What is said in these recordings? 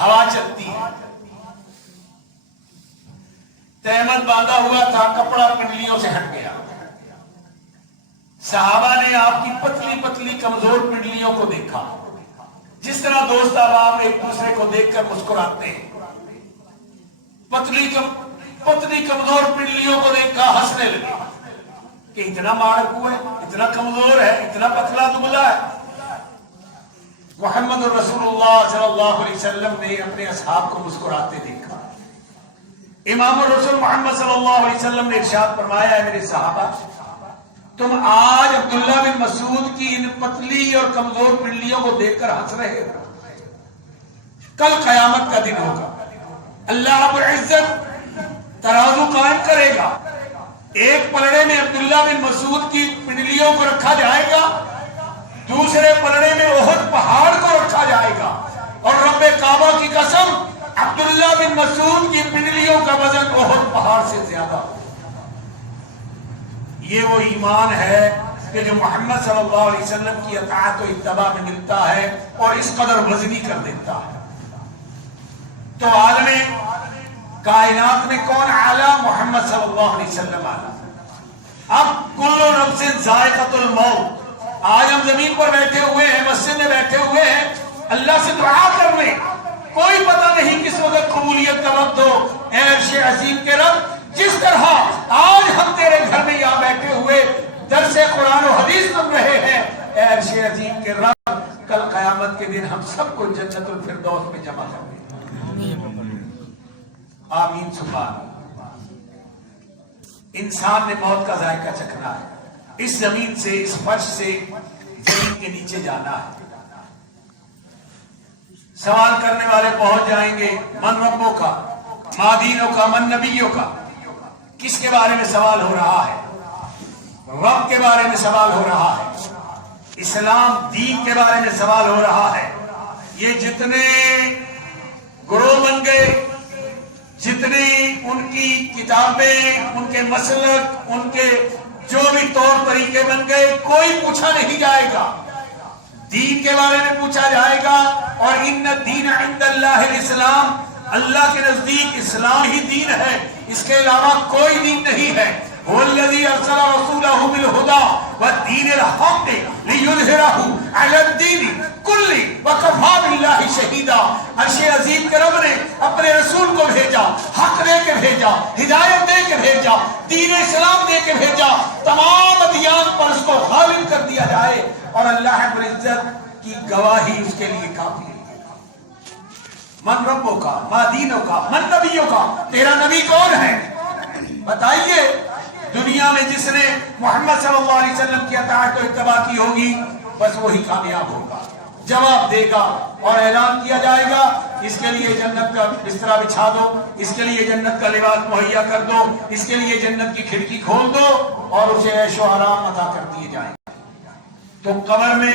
ہوا چلتی ہے، تیمم باندھا ہوا تھا، کپڑا پنڈلیوں سے ہٹ گیا، صحابہ نے آپ کی پتلی پتلی کمزور پنڈلیوں کو دیکھا، جس طرح دوست احباب ایک دوسرے کو دیکھ کر مسکراتے ہیں، پتلی کمزور پنڈلیوں کو دیکھا، ہنسنے لگے کہ اتنا مارکو ہے، اتنا کمزور ہے، اتنا پتلا دبلا ہے۔ محمد رسول اللہ صلی اللہ علیہ وسلم نے اپنے اصحاب کو مسکراتے دیکھا۔ امام الرسول محمد صلی اللہ علیہ وسلم نے ارشاد فرمایا ہے میرے صحابہ، تم آج عبداللہ بن مسعود کی ان پتلی اور کمزور پنڈلیوں کو دیکھ کر ہنس رہے ہو، کل قیامت کا دن ہوگا، اللہ رب العزت ترازو قائم کرے گا، ایک پلڑے میں عبداللہ بن مسعود کی پنڈلیوں کو رکھا جائے گا، دوسرے پلڑے میں احد پہاڑ کو رکھا جائے گا، اور رب کعبہ کی قسم عبداللہ بن مسعود کی پنڈلیوں کا وزن احد پہاڑ سے زیادہ ہو۔ یہ وہ ایمان ہے کہ جو محمد صلی اللہ علیہ وسلم کی اطاعت و اتباع میں ملتا ہے اور اس قدر وزنی کر دیتا ہے۔ تو عالم کائنات میں کون اعلیٰ؟ محمد صلی اللہ علیہ وسلم اعلیٰ۔ اب کل نفس ذائقۃ الموت، آج ہم زمین پر بیٹھے ہوئے ہیں، مسجد میں بیٹھے ہوئے ہیں، اللہ سے دعا کر رہے ہیں، کوئی پتہ نہیں کس وقت قبولیت کا وقت ہو۔ اے عرش عظیم کے رب، جس طرح آج ہم تیرے گھر میں یہاں بیٹھے ہوئے درس قرآن و حدیث سن رہے ہیں، اے عرش عظیم کے رب کل قیامت کے دن ہم سب کو جنت الفردوس میں جمع کر دے۔ آمین سبحان۔ انسان نے موت کا ذائقہ چکھنا ہے، اس زمین سے، اس فرش سے زمین کے نیچے جانا ہے۔ سوال کرنے والے پہنچ جائیں گے، من ربوں کا، ما دینوں کا، من نبیوں کا۔ کس کے بارے میں سوال ہو رہا ہے؟ رب کے بارے میں سوال ہو رہا ہے، اسلام دین کے بارے میں سوال ہو رہا ہے۔ یہ جتنے گروہ بن گئے، جتنی ان کی کتابیں، ان کے مسلک، ان کے جو بھی طور طریقے بن گئے، کوئی پوچھا نہیں جائے گا، دین کے بارے میں پوچھا جائے گا۔ اور ان الدین عند اللہ الاسلام، اللہ کے نزدیک اسلام ہی دین ہے، اس کے علاوہ کوئی دین نہیں ہے۔ هو الذي ارسل رسوله بالهدى والدين الحق ليظهره على الدين كله وكفى بالله شهيدا۔ عرش عظیم کے رب نے اپنے رسول کو بھیجا، حق دے کے بھیجا، ہدایت دے کے بھیجا، دین اسلام دے کے بھیجا، تمام ادیان پر اس کو غالب کر دیا جائے، اور اللہ رب العزت کی گواہی اس کے لیے کافی ہے۔ من ربوں کا، ما دینوں کا، من نبیوں کا، تیرا نبی کون ہے؟ بتائیے۔ دنیا میں جس نے محمد صلی اللہ علیہ وسلم کی اطاعت و اتباع کی ہوگی، بس وہی کامیاب ہوگا، جواب دے گا، اور اعلان کیا جائے گا اس کے لیے جنت کا بستر بچھا دو، اس کے لیے جنت کا لباس مہیا کر دو، اس کے لیے جنت کی کھڑکی کھول دو، اور اسے عیش و آرام عطا کر دیے جائیں۔ تو قبر میں،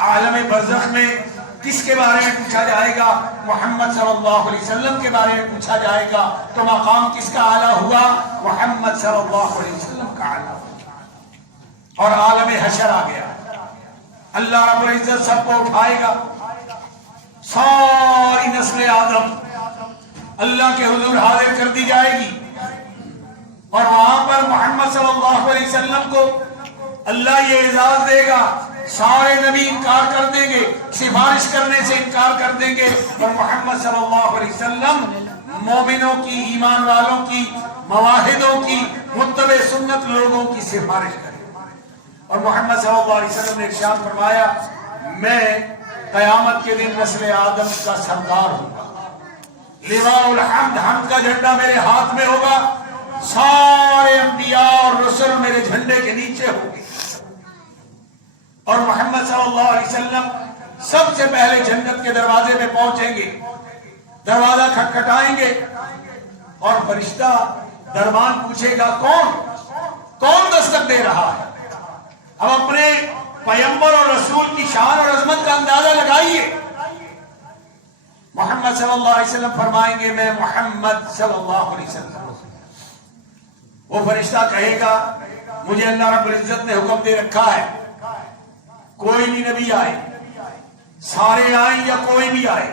عالم برزخ میں کس کے بارے میں پوچھا جائے گا؟ محمد صلی اللہ علیہ وسلم کے بارے میں پوچھا جائے گا۔ تو مقام کس کا اعلیٰ ہوا؟ محمد صلی اللہ علیہ وسلم کا اعلیٰ ہوا۔ اور عالم حشر آ گیا، اللہ رب العزت سب کو اٹھائے گا، ساری نسل آدم اللہ کے حضور حاضر کر دی جائے گی، اور وہاں پر محمد صلی اللہ علیہ وسلم کو اللہ یہ اعزاز دے گا، سارے نبی انکار کر دیں گے، سفارش کرنے سے انکار کر دیں گے، اور محمد صلی اللہ علیہ وسلم مومنوں کی، ایمان والوں کی، مواحدوں کی، متبع سنت لوگوں کی سفارش کریں۔ اور محمد صلی اللہ علیہ وسلم نے ارشاد فرمایا، میں قیامت کے دن نسل آدم کا سردار ہوں گا، لواء الحمد، حمد کا جھنڈا میرے ہاتھ میں ہوگا، سارے انبیاء اور رسل میرے جھنڈے کے نیچے ہوں گے، اور محمد صلی اللہ علیہ وسلم سب سے پہلے جنت کے دروازے پہ پہنچیں گے، دروازہ کھٹکھٹائیں گے، اور فرشتہ دربان پوچھے گا کون دستک دے رہا ہے؟ اب اپنے پیغمبر اور رسول کی شان اور عظمت کا اندازہ لگائیے۔ محمد صلی اللہ علیہ وسلم فرمائیں گے، میں محمد صلی اللہ علیہ وسلم۔ وہ فرشتہ کہے گا، مجھے اللہ رب العزت نے حکم دے رکھا ہے، کوئی بھی نبی آئے، سارے آئیں یا کوئی بھی آئے،